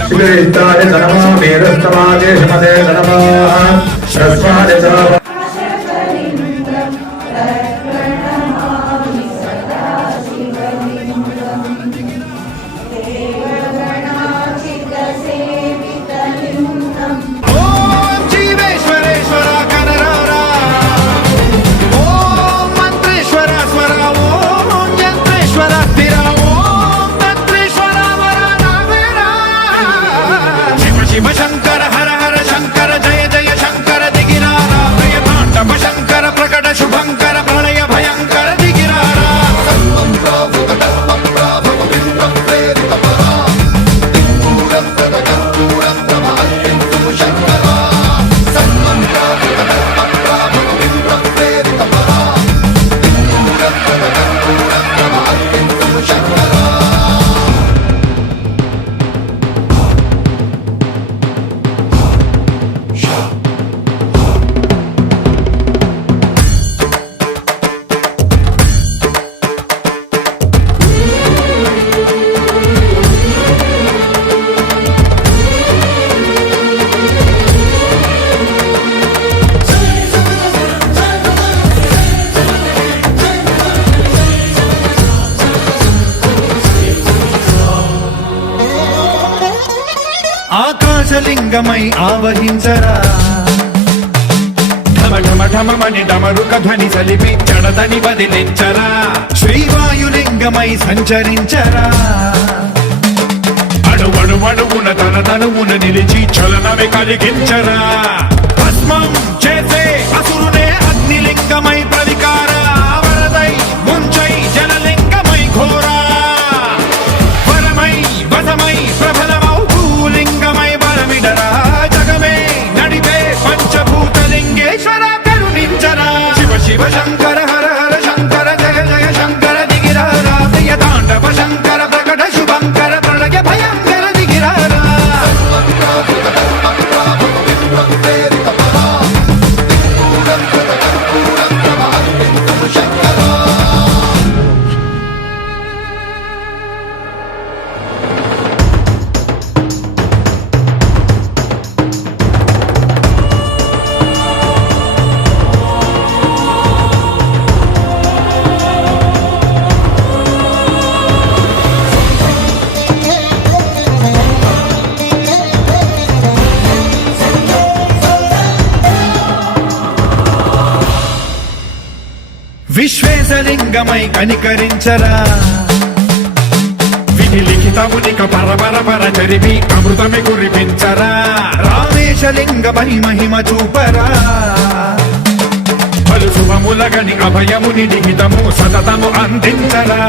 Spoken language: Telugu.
शिवेन्द्राय नमः वीरस्तमादेशमदे नमः श्रस्वाय ఆకాశలింగమై ఆవహించరా ఢమ ఢమ ఢమమని డమరుక ధ్వని సలిపి జడదని వదిలించరా శ్రీవాయులింగమై సంచరించరా అణువణువున తన తనువున నిలిచి చలనమే కలిగించరా భస్మం చేసే అసురునే అగ్నిలింగమై ప్రవికార వరదై ముంచై జలలింగమై ఘోరా వరమై వసమై ప్రబలమౌ భూలింగమై బలమిడరా జగమే నడిపే పంచభూతలింగేశ్వర కరుణించరా శివ శివ శంకర హర హర శంకర జయ జయ శంకర దిగిరారా ప్రియ తాండవ శంకర ప్రకట శుభంకర ప్రళయ భయంకర దిగిరారా విశ్వేశలింగమై కనికరించరా విధి లిఖితమునిక పరపర జరిపి అమృతమి కురిపించరా రామేశలింగమై మహిమ చూపరా పలు శుభములగని అభయముని లిఖితము సతతము అందించరా